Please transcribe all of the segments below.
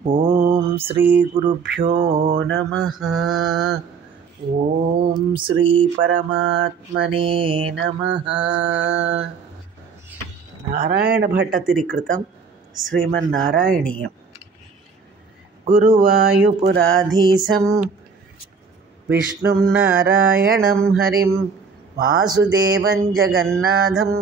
ఓం శ్రీ గురుభ్యో నమః. ఓం శ్రీ పరమాత్మనే నమః. నారాయణ భట్టతిరికృతం శ్రీమన్నారాయణీయం. గురువాయుపురాధీశం విష్ణుం నారాయణం హరిం వాసుదేవం జగన్నాథం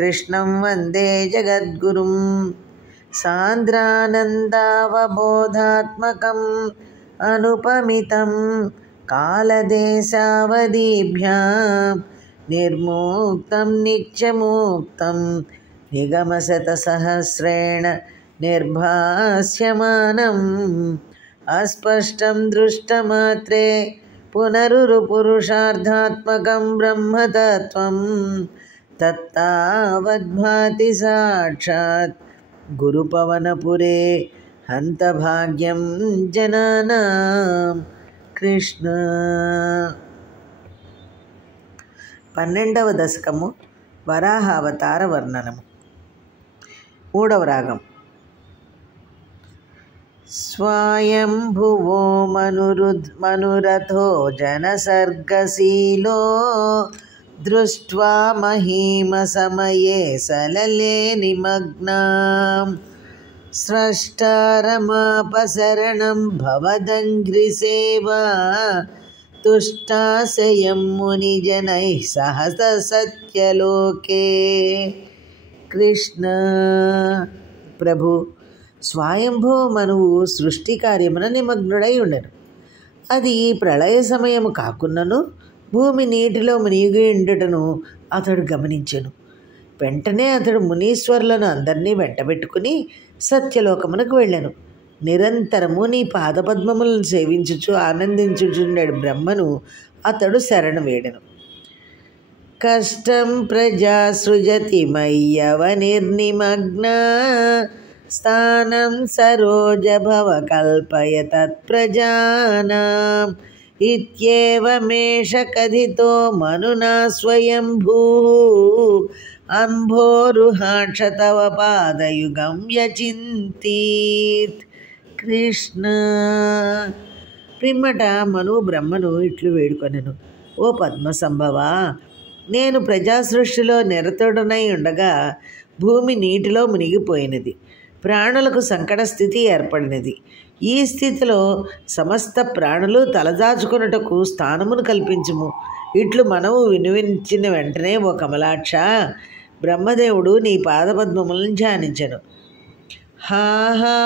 కృష్ణం వందే జగద్గురుం. సాంద్రానందావబోధాత్మకం అనుపమితం కాలదేశావధిభ్యాం నిర్ముక్తం నిత్యముక్తం నిగమశతసహస్రేణ నిర్భాస్యమానం అస్పష్టం దృష్టమాత్రే పునరురుపురుషార్థాత్మకం బ్రహ్మతత్వం తత్తావద్భాతి సాక్షాత్ గురుపవనపురే హంతభాగ్యం జనానాం. కృష్ణ. 12వ దశకము వరాహావతార వర్ణనము. 3వ రాగం. స్వయంభువో మనురథో జనసర్గశీలో దృష్ట్వా మహీమసమయే సలలే నిమగ్నాం స్రష్టారమాపసరణం భవదంఘ్రిసేవా తుష్టాశయం మునిజనైః సహస సత్యలోకే. కృష్ణ. ప్రభు, స్వయంభూ మనువు సృష్టి కార్యమున నిమగ్నుడై ఉండెను. అది ప్రళయ సమయము కాకున్నను భూమి నీటిలో మునిగి ఉండుటను అతడు గమనించెను. వెంటనే అతడు మునీశ్వరులను అందరినీ వెంటబెట్టుకుని సత్యలోకమునకు వెళ్ళెను. నిరంతరము నీ పాదపద్మములను సేవించుచు ఆనందించుచుండెడు బ్రహ్మను అతడు శరణు వేడెను. కష్టం ప్రజా సృజతి మయ్యవ నిర్నిమగ్నా స్థానం సరోజభవ కల్పయ తత్ప్రజానాం ఇత్యేవమేష కథితో మనునా స్వయంభూః అంభోరుహాక్ష తవ పాదయుగం యచింతీత్. కృష్ణ. పిమ్మట మనువు బ్రహ్మను ఇట్లు వేడుకొనెను. ఓ పద్మసంభవ, నేను ప్రజాసృష్టిలో నిరతుడనై ఉండగా భూమి నీటిలో మునిగిపోయినది. ప్రాణులకు సంకట స్థితి ఏర్పడినది. ఈ స్థితిలో సమస్త ప్రాణులు తలదాచుకొనుటకు స్థానమును కల్పించుము. ఇట్లు మనము వినిపించిన వెంటనే ఓ కమలాక్ష, బ్రహ్మదేవుడు నీ పాదపద్మములను ధ్యానించెను. హాహా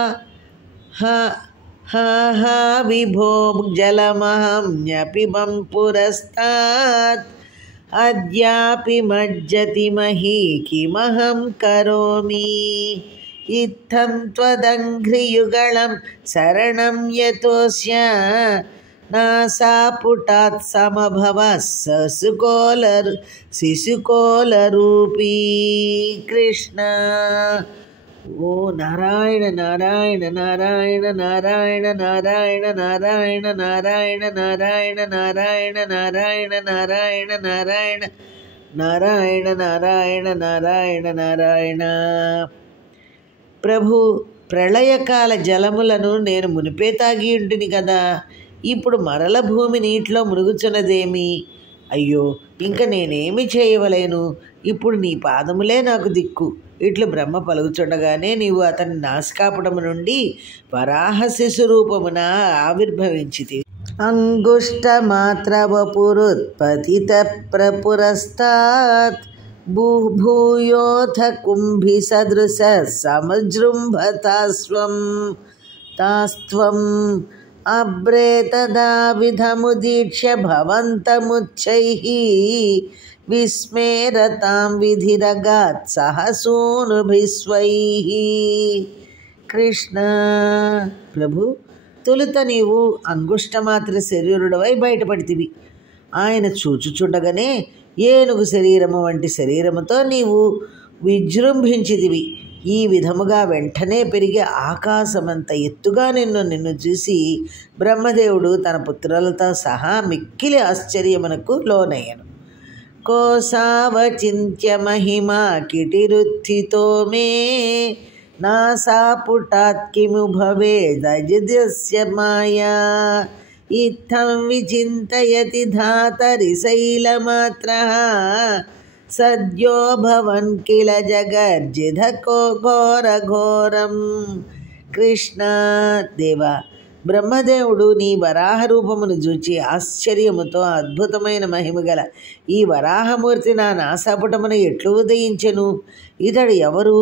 హాహా విభో జలమహం న్యపిబం పురస్తాత్ అద్యాపి మజ్జతి మహీ కిమహం కరోమి ఇత్థం త్వదంఘ్రియుగళం శరణం యతోస్య నాసాపుటాత్ సమభవ శిశుకోలరూపీ. కృష్ణ. ఓ నారాయణ నారాయణ నారాయణ నారాయణ నారాయణ నారాయణ నారాయణ నారాయణ నారాయణ నారాయణ నారాయణ నారాయణ నారాయణ నారాయణ నారాయణ నారాయణ. ప్రభు, ప్రళయకాల జలములను నేను మునిపే తాగి ఉంటిని కదా, ఇప్పుడు మరల భూమి నీటిలో మునుగుచున్నదేమి? అయ్యో, ఇంక నేనేమి చేయవలేను? ఇప్పుడు నీ పాదములే నాకు దిక్కు. ఇట్లు బ్రహ్మ పలుకుచుండగానే నీవు అతని నాసికాపుటము నుండి వరాహ శిశు రూపమున ఆవిర్భవించితి. అంగుష్టమాత్రవపురుత్పతిత ప్రపురస్తాత్ భూయోథ కుంభి సదృశ సమజృంభతాస్వం తాస్త్వం అబ్రే తదా విధముదీక్ష్య భవంతముచ్చైః విస్మేరతాం విధిరగాత్ సహసూనుభిస్వైః. కృష్ణ. ప్రభు, తొలుత నీవు అంగుష్టమాత్ర శరీరుడవై బయటపడితివి. ఆయన చూచుచుండగానే ఏనుగు శరీరము వంటి శరీరముతో నీవు విజృంభించితివి. ఈ విధముగా వెంటనే పెరిగి ఆకాశమంత ఎత్తుగా నిన్ను చూసి బ్రహ్మదేవుడు తన పుత్రులతో సహా మిక్కిలి ఆశ్చర్యమునకు లోనయ్యను. కోసావచింత్య మహిమా కిటిరుత్థితో మే నాసాపుటాత్ కిము భవేదజిదస్య మాయా ఇత్థం విచింతయతి ధాతరిశైలమాత్రః సద్యో భవన్ కిల జగర్జిధ ఘోరఘోరం. కృష్ణ దేవా, బ్రహ్మదేవుడు నీ వరాహ రూపమును చూచి ఆశ్చర్యముతో అద్భుతమైన మహిమగల ఈ వరాహమూర్తి నా నాసాపుటమున ఎట్లు ఉదయించెను? ఇతడు ఎవరు?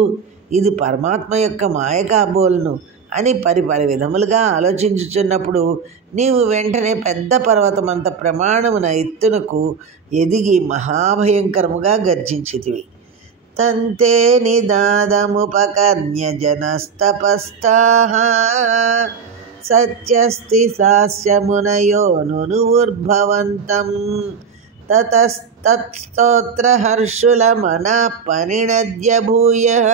ఇది పరమాత్మ యొక్క మాయ కాబోలును అని పరిపరి విధములుగా ఆలోచించుచున్నప్పుడు నీవు వెంటనే పెద్ద పర్వతమంత ప్రమాణమున ఎత్తునకు ఎదిగి మహాభయంకరముగా గర్జించితివి. తంతే నిదాదముపకర్ణ్య జనస్తపస్తాః సత్యస్తి సాస్యమునయో నునుర్భవంతం తతస్తోత్ర హర్షులమనా పరిణద్య భూయః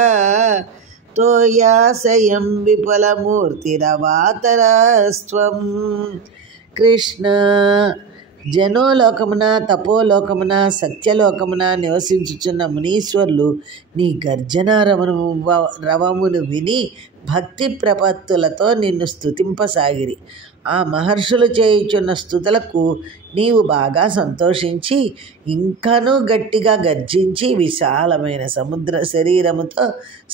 తోయాశయం విపులమూర్తిరవాతరస్త్వం. కృష్ణ, జనోలోకమున తపోలోకమున సత్యలోకమున నివసించుచున్న మునీశ్వరులు నీ గర్జన రవమును విని భక్తి ప్రపత్తులతో నిన్ను స్తుతింపసాగిరి. ఆ మహర్షులు చేయుచున్న స్తుతులకు నీవు బాగా సంతోషించి ఇంకనూ గట్టిగా గర్జించి విశాలమైన సముద్ర శరీరముతో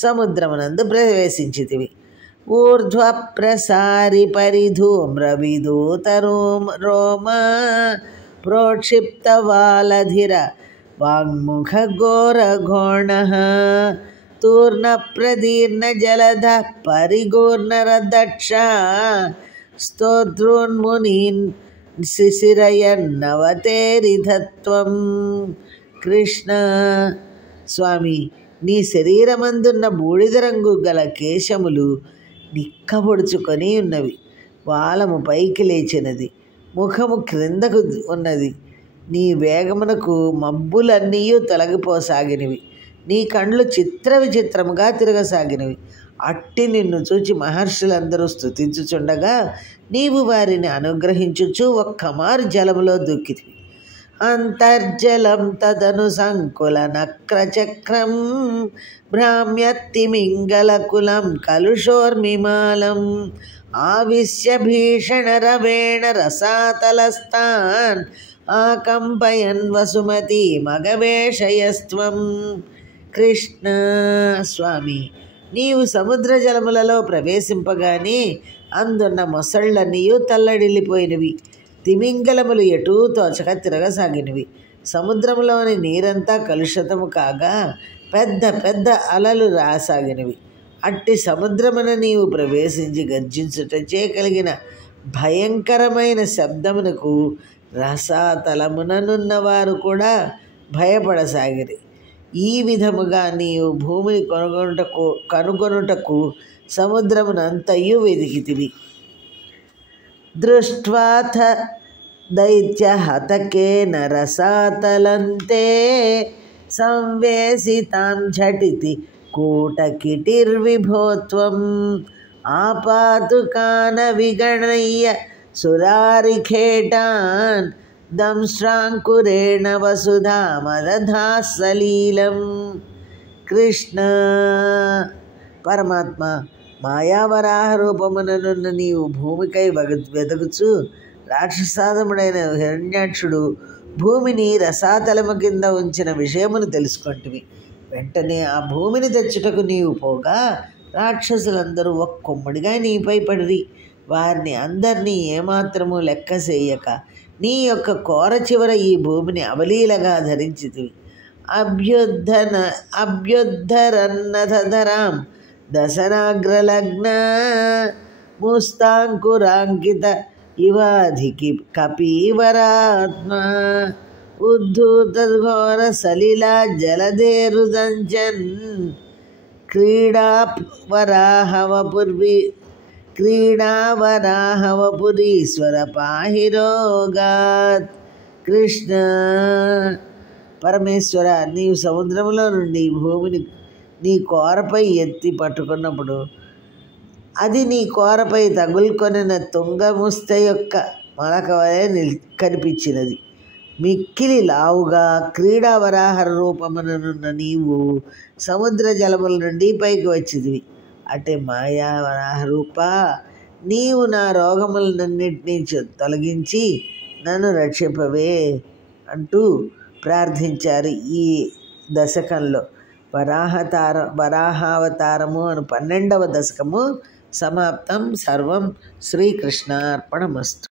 సముద్రమునందు ప్రవేశించితివి. ఊర్ధ్వ ప్రసారి పరిధూమ్ర విదూతరోమ రోమ ప్రోక్షిప్త వాలధిర వాగ్ముఖ ఘోర ఘోణ తూర్ణ ప్రదీర్ణ జలధ పరిగూర్ణరదక్ష స్తోత్రోన్మునీన్ శిశిరయన్నవతేరిధత్వం. కృష్ణ స్వామి, నీ శరీరమందున్న బూడిద రంగు గల కేశములు నిక్కబొడుచుకొని ఉన్నవి. వాలము పైకి లేచినది, ముఖము క్రిందకు ఉన్నది. నీ వేగమునకు మబ్బులన్నీ తొలగిపోసాగినవి. నీ కండ్లు చిత్ర విచిత్రముగా తిరగసాగినవి. అట్టి నిన్ను చూచి మహర్షులందరూ స్తుతించుచుండగా నీవు వారిని అనుగ్రహించుచు ఒక్కమారు జలములో దూకితివి. అంతర్జలం తదను సంకుల నక్రచక్రం భ్రామ్యత్తిమింగళకులం కలుషోర్మిమాలం ఆవిశ్య భీషణ రవేణ రసాతలస్తాన్ ఆకంపయన్ వసుమతి మగవేషయస్త్వం. కృష్ణ స్వామి, నీవు సముద్ర జలములలో ప్రవేశింపగానే అందున్న మొసళ్ళన్నీయు తల్లడిల్లిపోయినవి. తిమింగలములు ఎటూ తోచక తిరగసాగినవి. సముద్రంలోని నీరంతా కలుషితము కాగా పెద్ద పెద్ద అలలు రాసాగినవి. అట్టి సముద్రమున నీవు ప్రవేశించి గర్జించుటచే కలిగిన భయంకరమైన శబ్దమునకు రసాతలముననున్నవారు కూడా భయపడసాగిరి. ఈ విధముగా నీవు భూమిని కనుగొనుటకు సముద్రమునంతయు వెదికితివి. దృష్ట్వాథ దైత్య హతకేన రసాతలంతే సంవేసితాం ఝటితి కూటకిటిర్విభోత్వం ఆపాతుకాన విగణయ్య సురారిఖేటాన్ దంశ్రాంకురేణ వసుధా మదధా సలీలం. కృష్ణ పరమాత్మ, మాయావరాహ రూపముననున్న నీవు భూమికై వెదగుచు రాక్షసాదముడైన హిరణ్యాక్షుడు భూమిని రసాతలము కింద ఉంచిన విషయమును తెలుసుకొంటివి. వెంటనే ఆ భూమిని తెచ్చుటకు నీవు పోగా రాక్షసులందరూ ఒక్కొమ్మడిగా నీపై పడిరి. వారిని అందరినీ ఏమాత్రము లెక్క చేయక నీ యొక్క కోర చివర ఈ భూమిని అవలీలగా ధరించితివి. అభ్యుద్ధరన్నధరాం దశనాగ్రలగ్న ముస్తాంకురాంకిత ఇవాధికి కపీవరాత్మ ఉద్ధూత ఘోర సలిలా జలధేరుదంచన్ క్రీడావరాహవపురీశ్వర పాహిరోగాత్. కృష్ణ పరమేశ్వర, నీవు సముద్రంలో నుండి భూమిని నీ కోరపై ఎత్తి పట్టుకున్నప్పుడు అది నీ కోరపై తగులుకొనిన తుంగముస్త యొక్క మొలక వలె కనిపించినది. మిక్కిలి లావుగా క్రీడావరాహ రూపముననున్న నీవు సముద్ర జలముల నుండి పైకి వచ్చింది. అటే మాయా వరాహ రూప, నీవు నా రోగములన్నింటినీ తొలగించి నన్ను రక్షింపవే అంటూ ప్రార్థించారు. ఈ దశకంలో వరాహావతారము అని 12వ దశకము సమాప్తం. సర్వం శ్రీకృష్ణార్పణమస్తు.